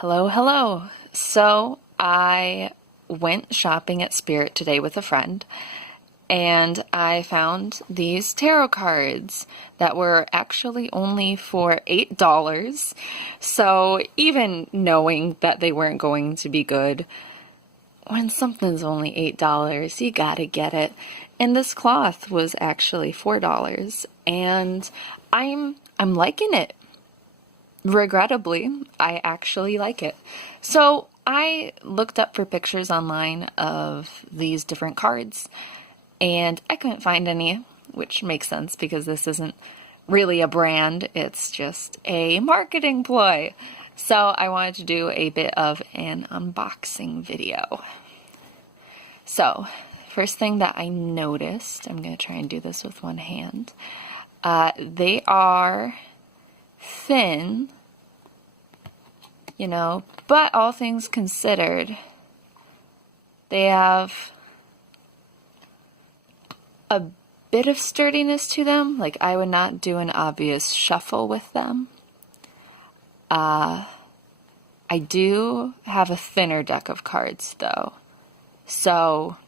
Hello, hello. So I went shopping at Spirit today with a friend and I found these tarot cards that were actually only for $8. So even knowing that they weren't going to be good, when something's only $8, you gotta get it. And this cloth was actually $4 and I'm liking it. Regrettably, I actually like it. So I looked up for pictures online of these different cards and I couldn't find any, which makes sense because this isn't really a brand, it's just a marketing ploy. So I wanted to do a bit of an unboxing video. So, first thing that I noticed, I'm going to try and do this with one hand, they are thin, but all things considered, they have a bit of sturdiness to them. Like, I would not do an obvious shuffle with them. I do have a thinner deck of cards, though. So,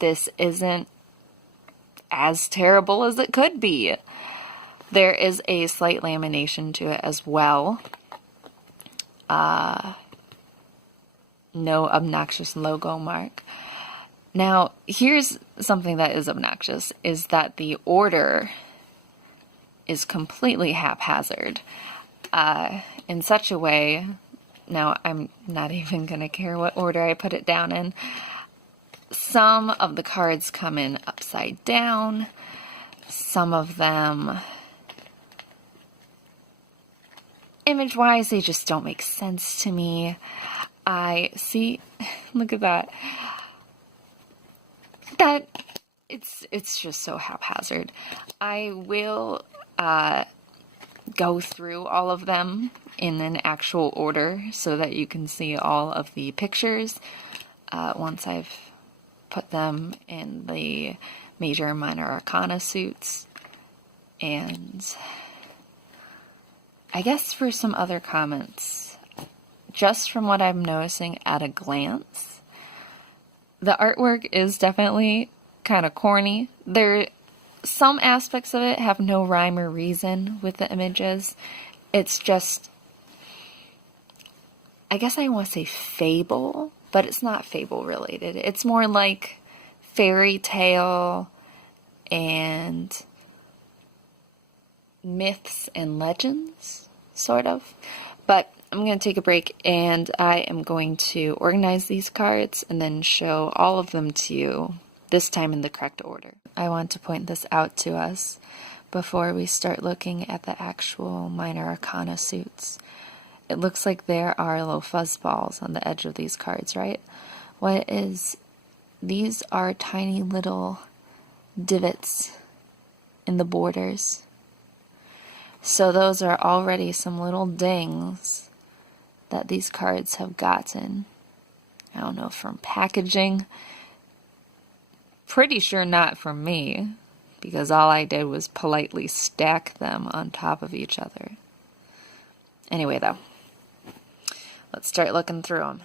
this isn't as terrible as it could be. There is a slight lamination to it as well. No obnoxious logo mark. Now, here's something that is obnoxious, is that the order is completely haphazard. In such a way, now I'm not even going to care what order I put it down in. Some of the cards come in upside down. Some of them, image-wise, they just don't make sense to me. I see, look at that. It's just so haphazard. I will go through all of them in an actual order so that you can see all of the pictures once I've put them in the major and minor arcana suits. And I guess for some other comments, just from what I'm noticing at a glance, the artwork is definitely kind of corny. Some aspects of it have no rhyme or reason with the images. It's just, I guess I want to say fable, but it's not fable related. It's more like fairy tale and myths and legends, sort of. But I'm going to take a break and I am going to organize these cards and then show all of them to you, this time in the correct order. I want to point this out to us before we start looking at the actual minor arcana suits. It looks like there are little fuzzballs on the edge of these cards, right? What it is, these are tiny little divots in the borders. So those are already some little dings that these cards have gotten. I don't know, from packaging. Pretty sure not from me, because all I did was politely stack them on top of each other. Anyway, though, let's start looking through them.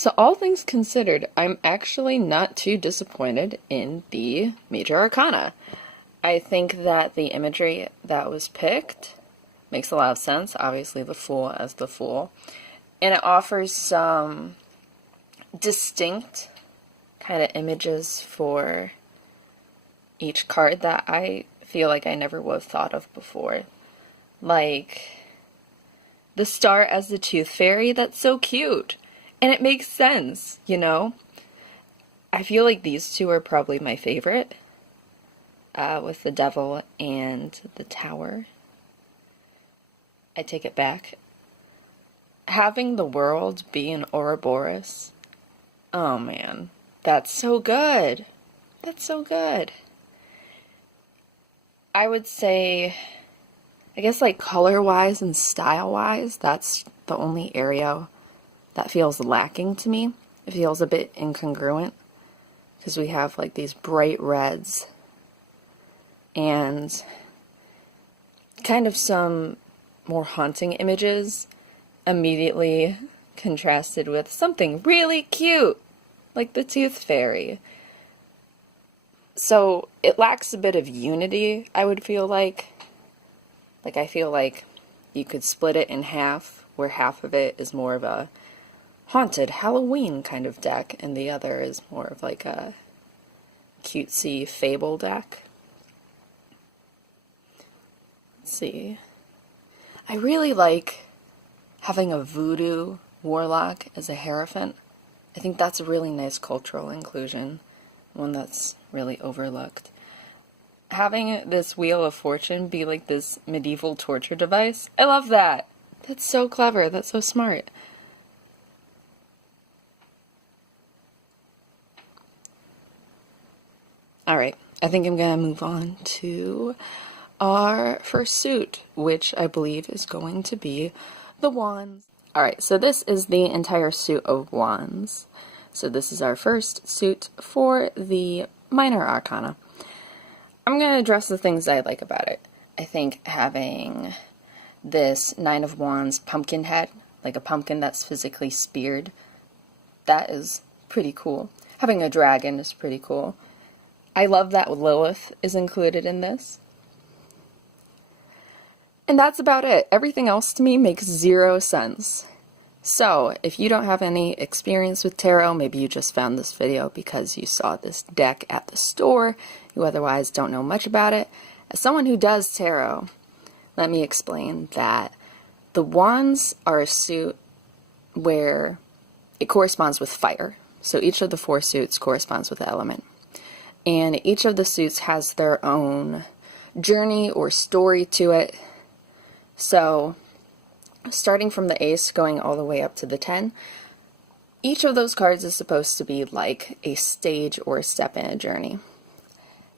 So all things considered, I'm actually not too disappointed in the Major Arcana. I think that the imagery that was picked makes a lot of sense. Obviously, the Fool as the Fool. And it offers some distinct kind of images for each card that I feel like I never would have thought of before. Like the Star as the Tooth Fairy, that's so cute. And it makes sense, you know? I feel like these two are probably my favorite, with the Devil and the Tower. I take it back. Having the world be an Ouroboros, oh man, that's so good. That's so good. I would say, I guess like color-wise and style-wise, that's the only area that feels lacking to me. It feels a bit incongruent because we have like these bright reds and kind of some more haunting images immediately contrasted with something really cute like the Tooth Fairy. So it lacks a bit of unity, I would feel like. Like I feel like you could split it in half, where half of it is more of a haunted Halloween kind of deck, and the other is more of like a cutesy fable deck. Let's see. I really like having a voodoo warlock as a Hierophant. I think that's a really nice cultural inclusion, one that's really overlooked. Having this Wheel of Fortune be like this medieval torture device, I love that. That's so clever, that's so smart. Alright, I think I'm gonna move on to our first suit, which I believe is going to be the Wands. Alright, so this is the entire suit of Wands. So this is our first suit for the Minor Arcana. I'm going to address the things I like about it. I think having this Nine of Wands pumpkin head, like a pumpkin that's physically speared, that is pretty cool. Having a dragon is pretty cool. I love that Lilith is included in this. And that's about it. Everything else to me makes zero sense. So, if you don't have any experience with tarot, maybe you just found this video because you saw this deck at the store, you otherwise don't know much about it. As someone who does tarot, let me explain that the Wands are a suit where it corresponds with fire. So each of the 4 suits corresponds with the element. And each of the suits has their own journey or story to it. So, starting from the Ace going all the way up to the 10, each of those cards is supposed to be like a stage or a step in a journey.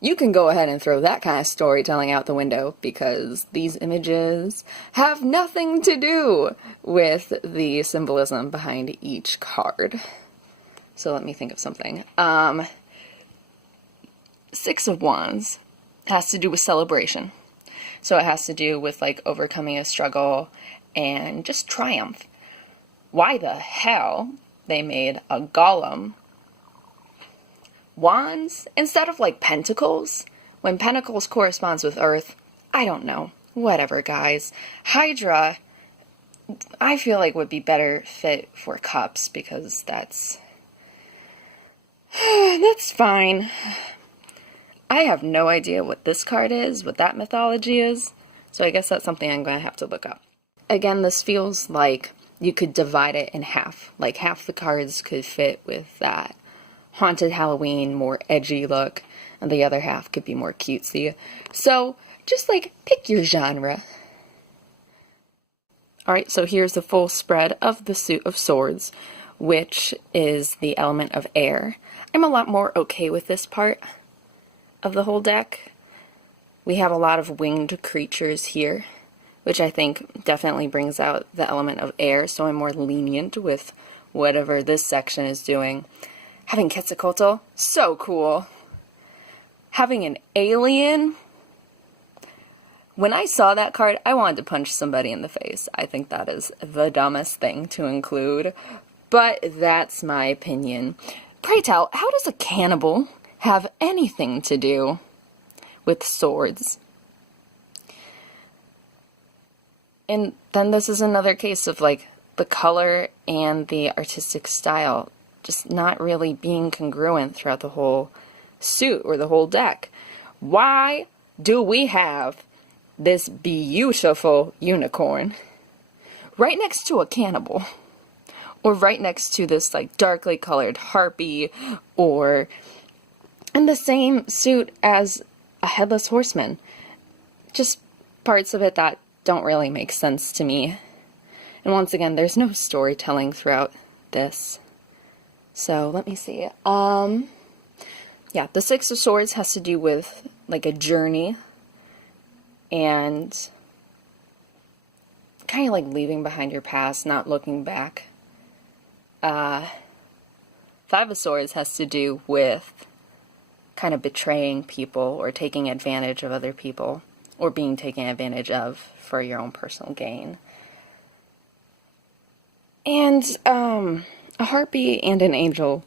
You can go ahead and throw that kind of storytelling out the window because these images have nothing to do with the symbolism behind each card. So let me think of something. Six of Wands has to do with celebration. So it has to do with like overcoming a struggle and just triumph. Why the hell they made a golem wands instead of like pentacles when pentacles corresponds with earth? I don't know. Whatever, guys. Hydra, I feel like would be better fit for cups because that's fine. I have no idea what this card is, what that mythology is, so I guess that's something I'm going to have to look up. Again, this feels like you could divide it in half. Like half the cards could fit with that haunted Halloween, more edgy look, and the other half could be more cutesy. So, just like, pick your genre. Alright, so here's the full spread of the Suit of Swords, which is the element of air. I'm a lot more okay with this part of the whole deck. We have a lot of winged creatures here, which I think definitely brings out the element of air, so I'm more lenient with whatever this section is doing. Having Quetzalcoatl, so cool. Having an alien, when I saw that card, I wanted to punch somebody in the face. I think that is the dumbest thing to include, But that's my opinion. Pray tell, how does a cannibal have anything to do with swords? And then this is another case of like the color and the artistic style just not really being congruent throughout the whole suit or the whole deck. Why do we have this beautiful unicorn right next to a cannibal? Or right next to this like darkly colored harpy, or in the same suit as a headless horseman? Just parts of it that don't really make sense to me. And once again, there's no storytelling throughout this. So let me see. Yeah, the Six of Swords has to do with like a journey and kind of like leaving behind your past, not looking back. Five of Swords has to do with kind of betraying people or taking advantage of other people or being taken advantage of for your own personal gain. And a harpy and an angel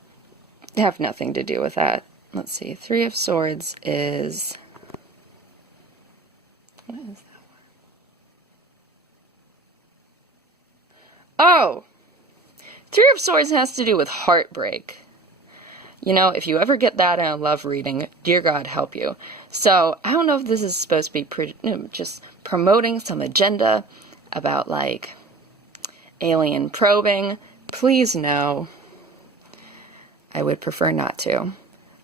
have nothing to do with that. Let's see, Three of Swords is... What is that one? Oh! Three of Swords has to do with heartbreak. You know, if you ever get that in a love reading, dear God help you. So, I don't know if this is supposed to be just promoting some agenda about, like, alien probing. Please no. I would prefer not to.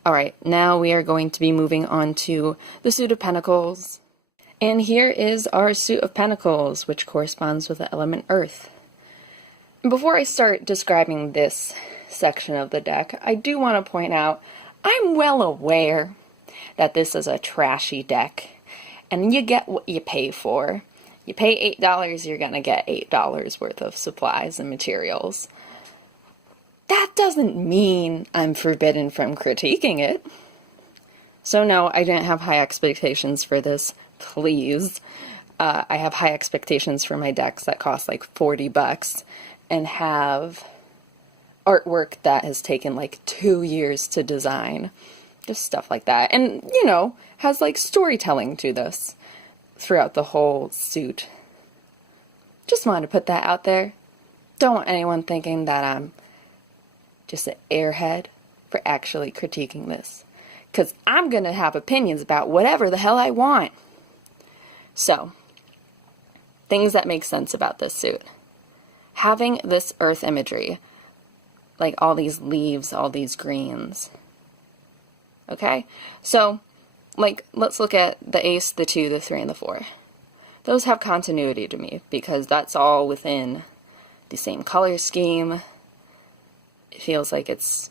Alright, now we are going to be moving on to the Suit of Pentacles. And here is our Suit of Pentacles, which corresponds with the element Earth. Before I start describing this section of the deck, I do want to point out, I'm well aware that this is a trashy deck, and you get what you pay for. You pay $8, you're going to get $8 worth of supplies and materials. That doesn't mean I'm forbidden from critiquing it. So no, I didn't have high expectations for this, please. I have high expectations for my decks that cost like $40 and have artwork that has taken like 2 years to design. Just stuff like that. And, you know, has like storytelling to this throughout the whole suit. Just wanted to put that out there. Don't want anyone thinking that I'm just an airhead for actually critiquing this. Because I'm going to have opinions about whatever the hell I want. So, things that make sense about this suit. Having this earth imagery, like all these leaves, all these greens. Okay? So, like, let's look at the ace, the 2, the 3, and the 4. Those have continuity to me, because that's all within the same color scheme. It feels like it's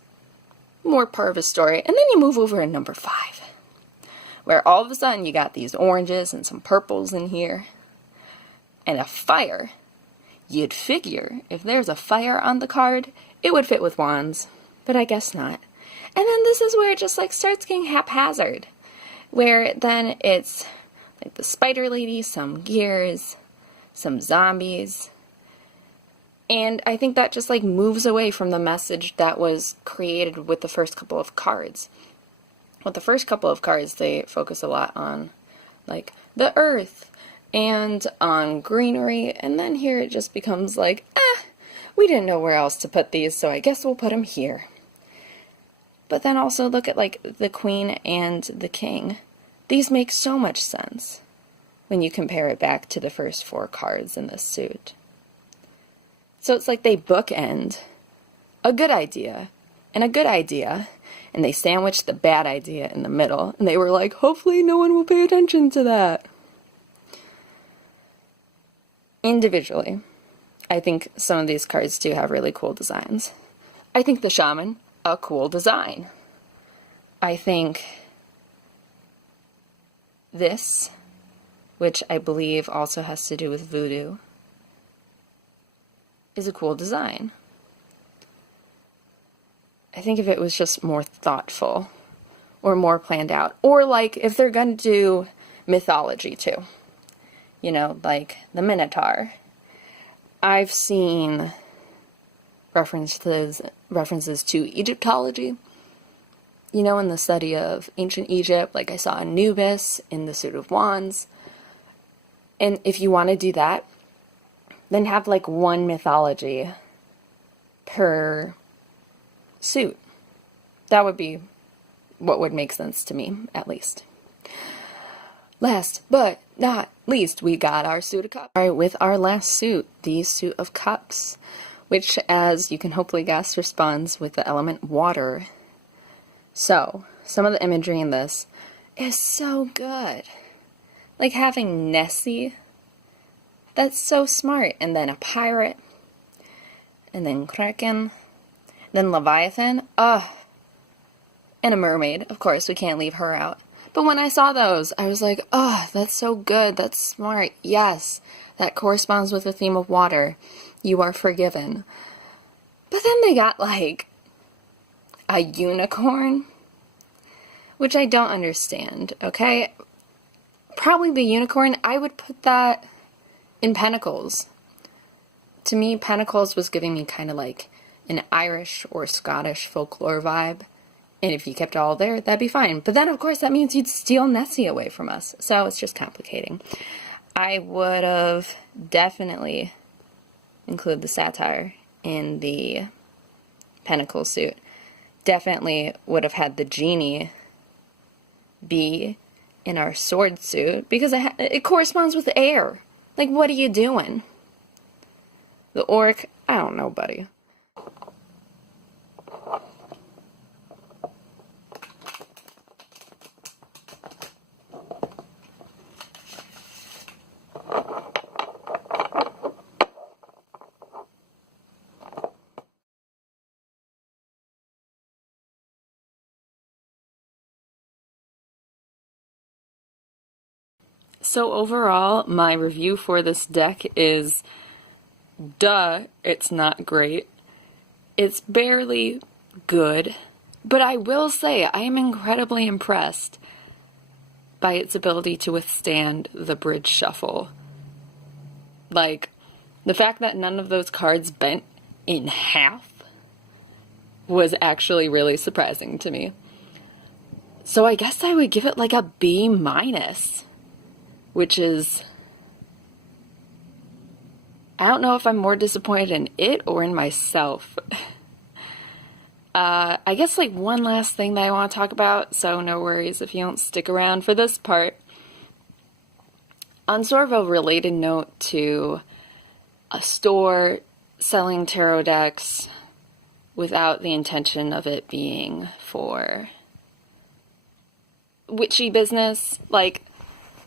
more part of a story. And then you move over to number 5, where all of a sudden you got these oranges and some purples in here. And a fire. You'd figure if there's a fire on the card, it would fit with wands. But I guess not. And then this is where it just like starts getting haphazard. Where then it's like the spider lady, some gears, some zombies. And I think that just like moves away from the message that was created with the first couple of cards. With the first couple of cards, they focus a lot on like the earth and on greenery, and then here it just becomes like, we didn't know where else to put these, so I guess we'll put them here. But then also look at like the queen and the king. These make so much sense when you compare it back to the first 4 cards in this suit. So it's like they bookend a good idea and a good idea, and they sandwich the bad idea in the middle, and they were like, hopefully no one will pay attention to that. Individually, I think some of these cards do have really cool designs. I think the shaman, a cool design. I think this, which I believe also has to do with voodoo, is a cool design. I think if it was just more thoughtful or more planned out, or like if they're going to do mythology too, you know, like the Minotaur. I've seen references to Egyptology. You know, in the study of ancient Egypt, like I saw Anubis in the Suit of Wands. And if you want to do that, then have like one mythology per suit. That would be what would make sense to me, at least. Last but not least, we got our Suit of Cups. All right, with our last suit, the Suit of Cups, which, as you can hopefully guess, responds with the element water. So, some of the imagery in this is so good. Like having Nessie, that's so smart. And then a pirate, and then Kraken, then Leviathan, and a mermaid. Of course, we can't leave her out. But when I saw those, I was like, oh, that's so good, that's smart. Yes, that corresponds with the theme of water. You are forgiven. But then they got like a unicorn, which I don't understand, okay? Probably the unicorn, I would put that in Pentacles. To me, Pentacles was giving me kind of like an Irish or Scottish folklore vibe. And if you kept it all there, that'd be fine. But then, of course, that means you'd steal Nessie away from us. So it's just complicating. I would have definitely included the satire in the Pentacle suit. Definitely would have had the genie be in our sword suit, because it corresponds with air. Like, what are you doing? The orc, I don't know, buddy. So overall, my review for this deck is, duh, it's not great. It's barely good, but I will say I am incredibly impressed by its ability to withstand the bridge shuffle. Like, the fact that none of those cards bent in half was actually really surprising to me. So I guess I would give it like a B-, which is, I don't know if I'm more disappointed in it or in myself. I guess like one last thing that I want to talk about, so no worries if you don't stick around for this part. On sort of a related note to a store selling tarot decks without the intention of it being for witchy business, like,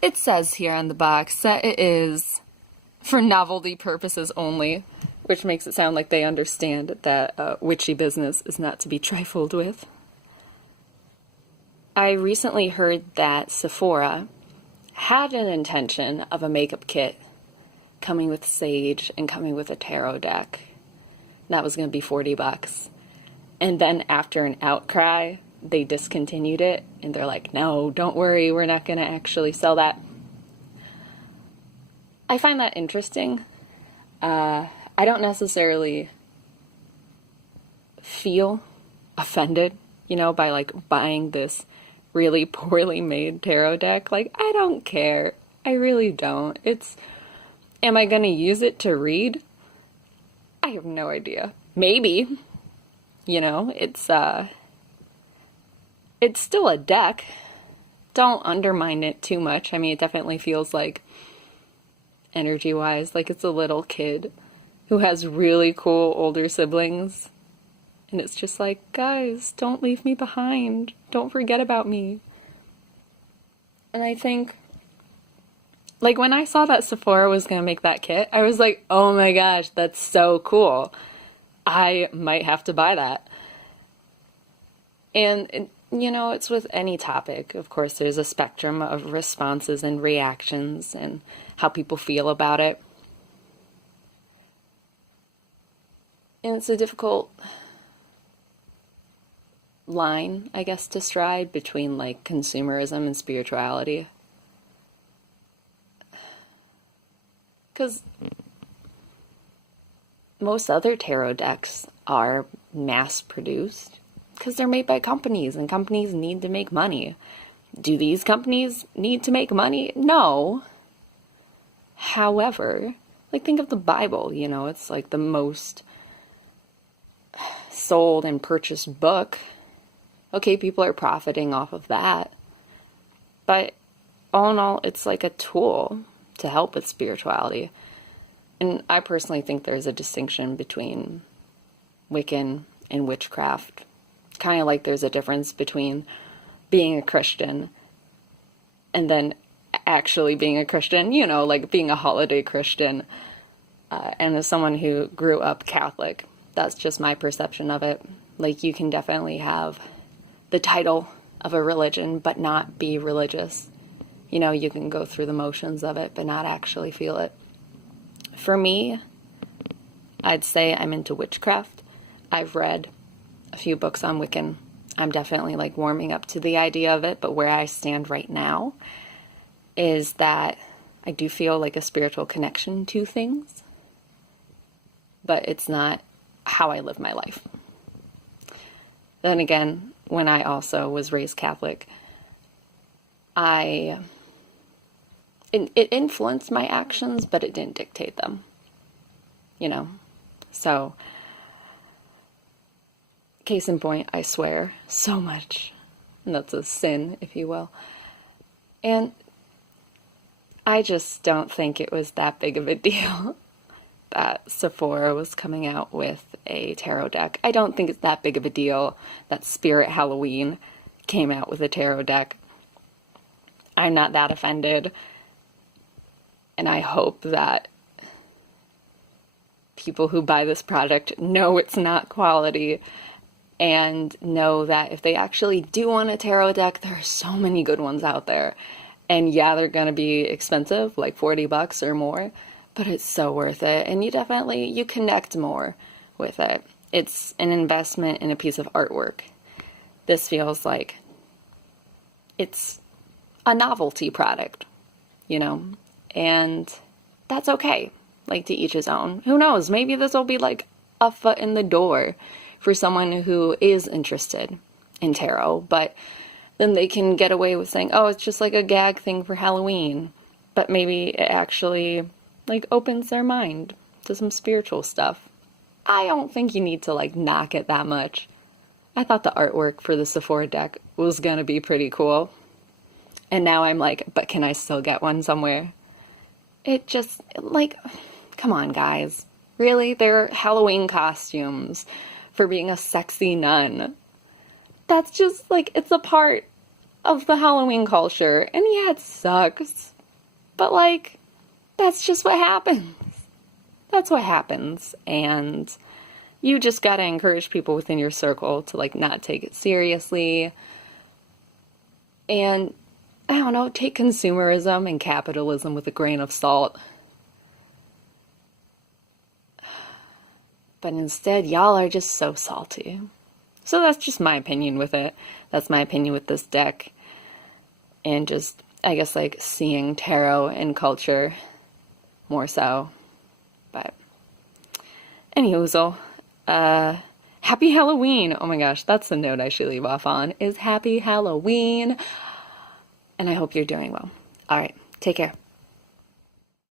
it says here on the box that it is for novelty purposes only, which makes it sound like they understand that witchy business is not to be trifled with. I recently heard that Sephora had an intention of a makeup kit coming with sage and coming with a tarot deck. That was going to be $40. And then after an outcry, they discontinued it, and they're like, no, don't worry, we're not going to actually sell that. I find that interesting. I don't necessarily feel offended, you know, by like buying this really poorly made tarot deck. Like, I don't care. I really don't. Am I going to use it to read? I have no idea. Maybe. You know, it's still a deck. Don't undermine it too much. I mean, it definitely feels like, energy-wise, like it's a little kid who has really cool older siblings. And it's just like, guys, don't leave me behind. Don't forget about me. And I think, like, when I saw that Sephora was going to make that kit, I was like, oh my gosh, that's so cool. I might have to buy that. And you know, it's with any topic. Of course, there's a spectrum of responses and reactions and how people feel about it. And it's a difficult line, I guess, to stride between, like, consumerism and spirituality. Because most other tarot decks are mass produced because they're made by companies, and companies need to make money. Do these companies need to make money? No. However, like, think of the Bible, it's like the most sold and purchased book. Okay, people are profiting off of that. But all in all, it's like a tool to help with spirituality. And I personally think there's a distinction between Wiccan and witchcraft. Kind of like there's a difference between being a Christian and then actually being a Christian, like being a holiday Christian. And as someone who grew up Catholic, that's just my perception of it. Like, you can definitely have the title of a religion, but not be religious. You can go through the motions of it, but not actually feel it. For me, I'd say I'm into witchcraft. I've read a few books on Wiccan. I'm definitely like warming up to the idea of it, but where I stand right now is that I do feel like a spiritual connection to things, but it's not how I live my life. Then again, when I also was raised Catholic, it influenced my actions, but it didn't dictate them, So, case in point, I swear so much. And that's a sin, if you will. And I just don't think it was that big of a deal that Sephora was coming out with a tarot deck. I don't think it's that big of a deal that Spirit Halloween came out with a tarot deck. I'm not that offended. And I hope that people who buy this product know it's not quality and know that if they actually do want a tarot deck, there are so many good ones out there. And yeah, they're going to be expensive, like $40 or more, but it's so worth it. And you connect more with it. It's an investment in a piece of artwork. This feels like it's a novelty product, and that's okay. Like, to each his own. Who knows? Maybe this will be like a foot in the door for someone who is interested in tarot, but then they can get away with saying, oh, it's just like a gag thing for Halloween. But maybe it actually like opens their mind to some spiritual stuff. I don't think you need to like knock it that much. I thought the artwork for the Sephora deck was gonna be pretty cool. And now I'm like, but can I still get one somewhere? It just, like, come on, guys. Really? They're Halloween costumes for being a sexy nun. That's just, like, it's a part of the Halloween culture. And yeah, it sucks. But, like, that's just what happens. That's what happens. And you just gotta encourage people within your circle to, like, not take it seriously. And I don't know, take consumerism and capitalism with a grain of salt. But instead, y'all are just so salty. So that's just my opinion with it. That's my opinion with this deck. And just, I guess, like, seeing tarot in culture more so. But anywho, happy Halloween. Oh my gosh, that's the note I should leave off on, is happy Halloween. And I hope you're doing well. All right, take care.